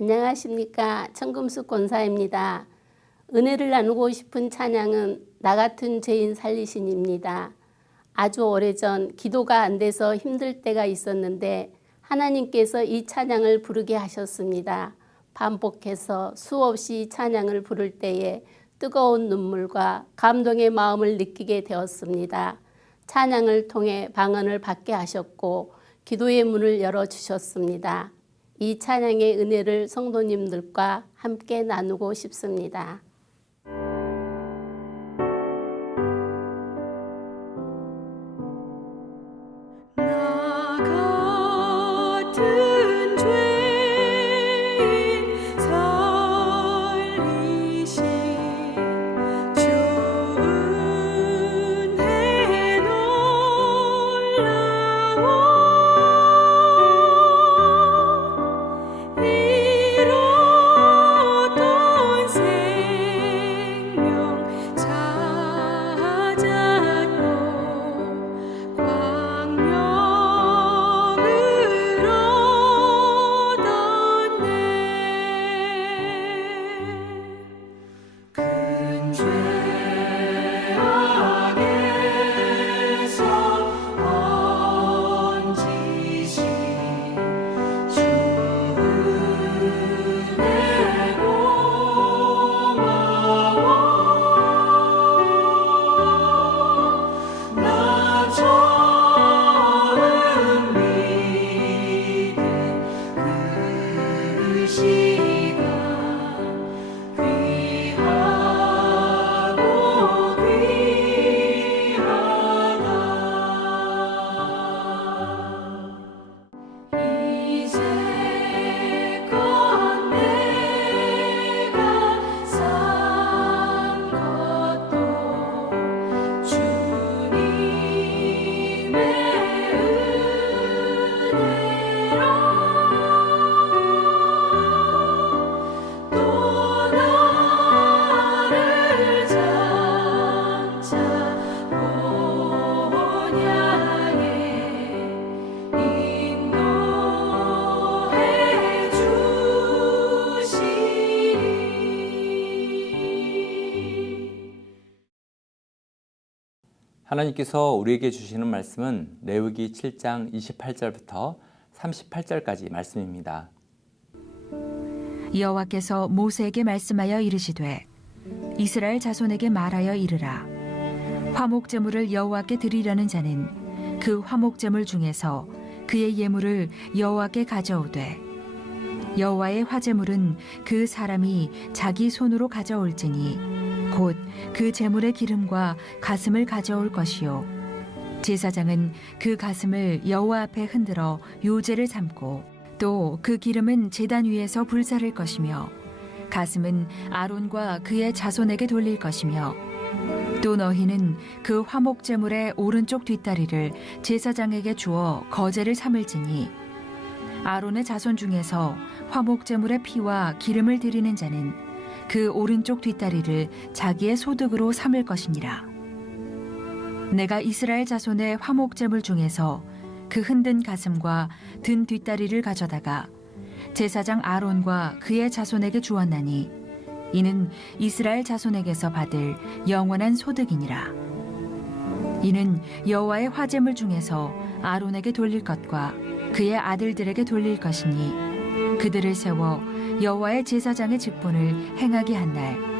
안녕하십니까. 천금숙 권사입니다. 은혜를 나누고 싶은 찬양은 나 같은 죄인 살리신입니다. 아주 오래전 기도가 안 돼서 힘들 때가 있었는데 하나님께서 이 찬양을 부르게 하셨습니다. 반복해서 수없이 이 찬양을 부를 때에 뜨거운 눈물과 감동의 마음을 느끼게 되었습니다. 찬양을 통해 방언을 받게 하셨고 기도의 문을 열어주셨습니다. 이 찬양의 은혜를 성도님들과 함께 나누고 싶습니다. 하나님께서 우리에게 주시는 말씀은 레위기 7장 28절부터 38절까지 말씀입니다. 여호와께서 모세에게 말씀하여 이르시되 이스라엘 자손에게 말하여 이르라. 화목 제물을 여호와께 드리려는 자는 그 화목 제물 중에서 그의 예물을 여호와께 가져오되 여호와의 화제물은 그 사람이 자기 손으로 가져올지니 곧 그 제물의 기름과 가슴을 가져올 것이요 제사장은 그 가슴을 여호와 앞에 흔들어 요제를 삼고 또 그 기름은 제단 위에서 불사를 것이며 가슴은 아론과 그의 자손에게 돌릴 것이며 또 너희는 그 화목 제물의 오른쪽 뒷다리를 제사장에게 주어 거제를 삼을지니 아론의 자손 중에서 화목 제물의 피와 기름을 드리는 자는 그 오른쪽 뒷다리를 자기의 소득으로 삼을 것이니라. 내가 이스라엘 자손의 화목 제물 중에서 그 흔든 가슴과 든 뒷다리를 가져다가 제사장 아론과 그의 자손에게 주었나니 이는 이스라엘 자손에게서 받을 영원한 소득이니라. 이는 여호와의 화제물 중에서 아론에게 돌릴 것과 그의 아들들에게 돌릴 것이니 그들을 세워 여호와의 제사장의 직분을 행하게 한 날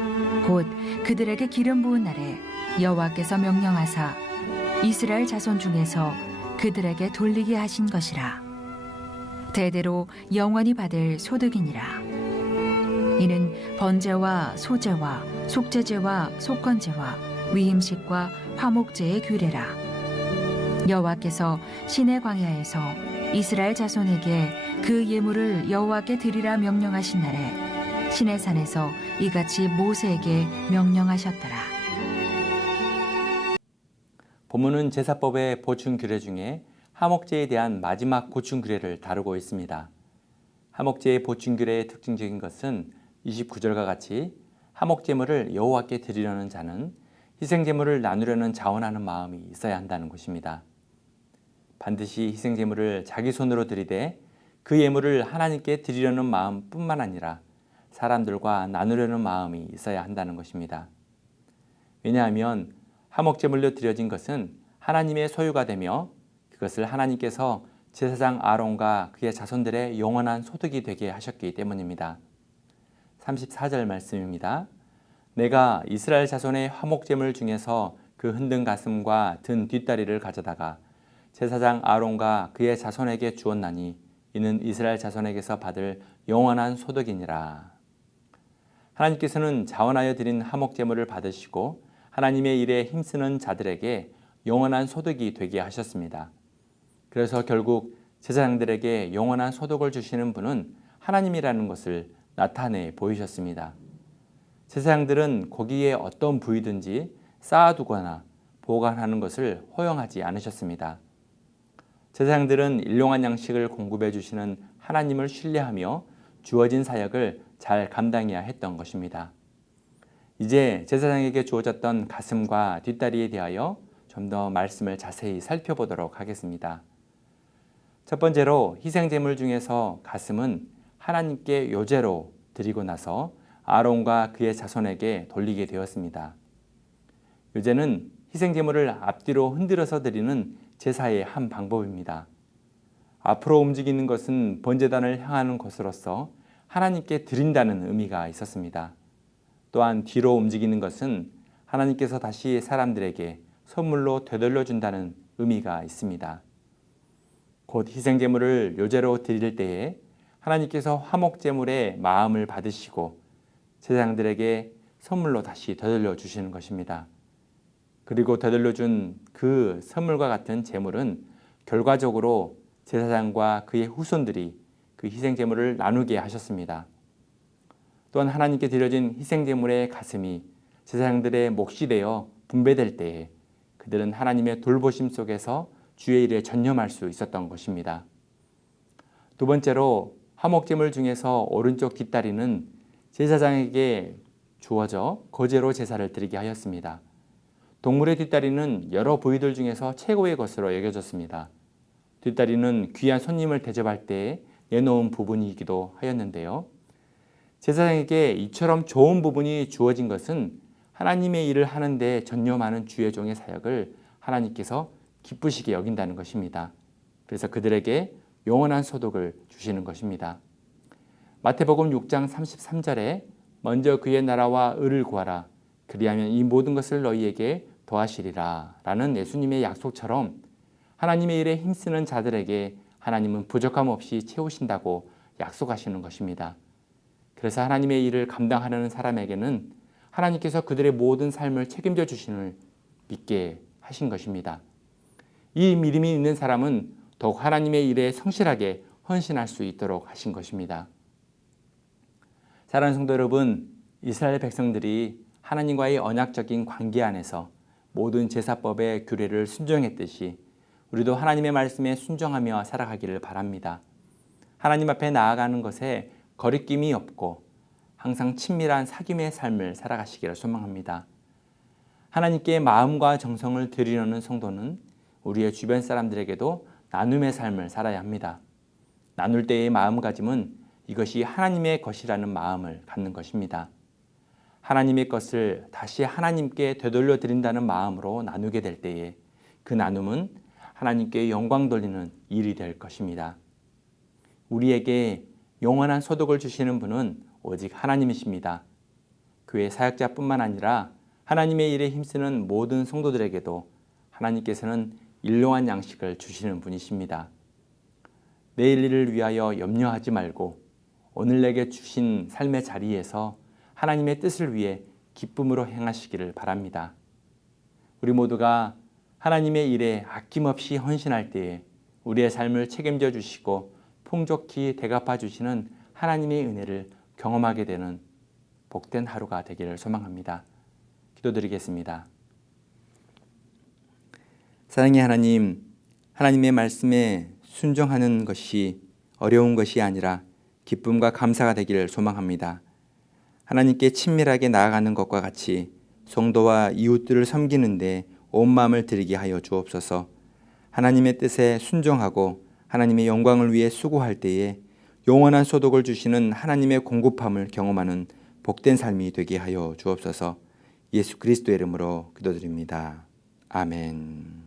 곧 그들에게 기름 부은 날에 여호와께서 명령하사 이스라엘 자손 중에서 그들에게 돌리게 하신 것이라. 대대로 영원히 받을 소득이니라. 이는 번제와 소제와 속죄제와 속건제와 위임식과 화목제의 규례라. 여호와께서 시내 광야에서 이스라엘 자손에게 그 예물을 여호와께 드리라 명령하신 날에 시내산에서 이같이 모세에게 명령하셨더라. 본문은 제사법의 보충 규례 중에 화목제에 대한 마지막 보충 규례를 다루고 있습니다. 화목제의 보충 규례의 특징적인 것은 29절과 같이 화목제물을 여호와께 드리려는 자는 희생제물을 나누려는 자원하는 마음이 있어야 한다는 것입니다. 반드시 희생제물을 자기 손으로 드리되 그 예물을 하나님께 드리려는 마음뿐만 아니라 사람들과 나누려는 마음이 있어야 한다는 것입니다. 왜냐하면 화목제물로 드려진 것은 하나님의 소유가 되며 그것을 하나님께서 제사장 아론과 그의 자손들의 영원한 소득이 되게 하셨기 때문입니다. 34절 말씀입니다. 내가 이스라엘 자손의 화목제물 중에서 그 흔든 가슴과 든 뒷다리를 가져다가 제사장 아론과 그의 자손에게 주었나니 이는 이스라엘 자손에게서 받을 영원한 소득이니라. 하나님께서는 자원하여 드린 화목제물을 받으시고 하나님의 일에 힘쓰는 자들에게 영원한 소득이 되게 하셨습니다. 그래서 결국 제사장들에게 영원한 소득을 주시는 분은 하나님이라는 것을 나타내 보이셨습니다. 제사장들은 고기에 어떤 부위든지 쌓아두거나 보관하는 것을 허용하지 않으셨습니다. 제사장들은 일용할 양식을 공급해 주시는 하나님을 신뢰하며 주어진 사역을 잘 감당해야 했던 것입니다. 이제 제사장에게 주어졌던 가슴과 뒷다리에 대하여 좀 더 말씀을 자세히 살펴보도록 하겠습니다. 첫 번째로 희생제물 중에서 가슴은 하나님께 요제로 드리고 나서 아론과 그의 자손에게 돌리게 되었습니다. 요제는 희생제물을 앞뒤로 흔들어서 드리는 제사의 한 방법입니다. 앞으로 움직이는 것은 번제단을 향하는 것으로서 하나님께 드린다는 의미가 있었습니다. 또한 뒤로 움직이는 것은 하나님께서 다시 사람들에게 선물로 되돌려 준다는 의미가 있습니다. 곧 희생제물을 요제로 드릴 때에 하나님께서 화목제물의 마음을 받으시고 제사장들에게 선물로 다시 되돌려 주시는 것입니다. 그리고 되돌려 준 그 선물과 같은 제물은 결과적으로 제사장과 그의 후손들이 그 희생제물을 나누게 하셨습니다. 또한 하나님께 드려진 희생제물의 가슴이 제사장들의 몫이 되어 분배될 때에 그들은 하나님의 돌보심 속에서 주의 일에 전념할 수 있었던 것입니다. 두 번째로 화목제물 중에서 오른쪽 뒷다리는 제사장에게 주어져 거제로 제사를 드리게 하였습니다. 동물의 뒷다리는 여러 부위들 중에서 최고의 것으로 여겨졌습니다. 뒷다리는 귀한 손님을 대접할 때 내놓은 부분이기도 하였는데요. 제사장에게 이처럼 좋은 부분이 주어진 것은 하나님의 일을 하는데 전념하는 주의 종의 사역을 하나님께서 기쁘시게 여긴다는 것입니다. 그래서 그들에게 영원한 소득을 주시는 것입니다. 마태복음 6장 33절에 먼저 그의 나라와 의를 구하라. 그리하면 이 모든 것을 너희에게 더하시리라 라는 예수님의 약속처럼 하나님의 일에 힘쓰는 자들에게 하나님은 부족함 없이 채우신다고 약속하시는 것입니다. 그래서 하나님의 일을 감당하려는 사람에게는 하나님께서 그들의 모든 삶을 책임져 주심을 믿게 하신 것입니다. 이 믿음이 있는 사람은 더욱 하나님의 일에 성실하게 헌신할 수 있도록 하신 것입니다. 사랑하는 성도 여러분, 이스라엘 백성들이 하나님과의 언약적인 관계 안에서 모든 제사법의 규례를 순종했듯이 우리도 하나님의 말씀에 순종하며 살아가기를 바랍니다. 하나님 앞에 나아가는 것에 거리낌이 없고 항상 친밀한 사귐의 삶을 살아가시기를 소망합니다. 하나님께 마음과 정성을 드리려는 성도는 우리의 주변 사람들에게도 나눔의 삶을 살아야 합니다. 나눌 때의 마음가짐은 이것이 하나님의 것이라는 마음을 갖는 것입니다. 하나님의 것을 다시 하나님께 되돌려 드린다는 마음으로 나누게 될 때에 그 나눔은 하나님께 영광 돌리는 일이 될 것입니다. 우리에게 영원한 소득을 주시는 분은 오직 하나님이십니다. 교회 사역자뿐만 아니라 하나님의 일에 힘쓰는 모든 성도들에게도 하나님께서는 일용할 양식을 주시는 분이십니다. 내일 일을 위하여 염려하지 말고 오늘 내게 주신 삶의 자리에서 하나님의 뜻을 위해 기쁨으로 행하시기를 바랍니다. 우리 모두가 하나님의 일에 아낌없이 헌신할 때에 우리의 삶을 책임져 주시고 풍족히 대갚아 주시는 하나님의 은혜를 경험하게 되는 복된 하루가 되기를 소망합니다. 기도드리겠습니다. 사랑의 하나님, 하나님의 말씀에 순종하는 것이 어려운 것이 아니라 기쁨과 감사가 되기를 소망합니다. 하나님께 친밀하게 나아가는 것과 같이 성도와 이웃들을 섬기는데 온 마음을 드리게 하여 주옵소서. 하나님의 뜻에 순종하고 하나님의 영광을 위해 수고할 때에 영원한 소득을 주시는 하나님의 공급함을 경험하는 복된 삶이 되게 하여 주옵소서. 예수 그리스도의 이름으로 기도드립니다. 아멘.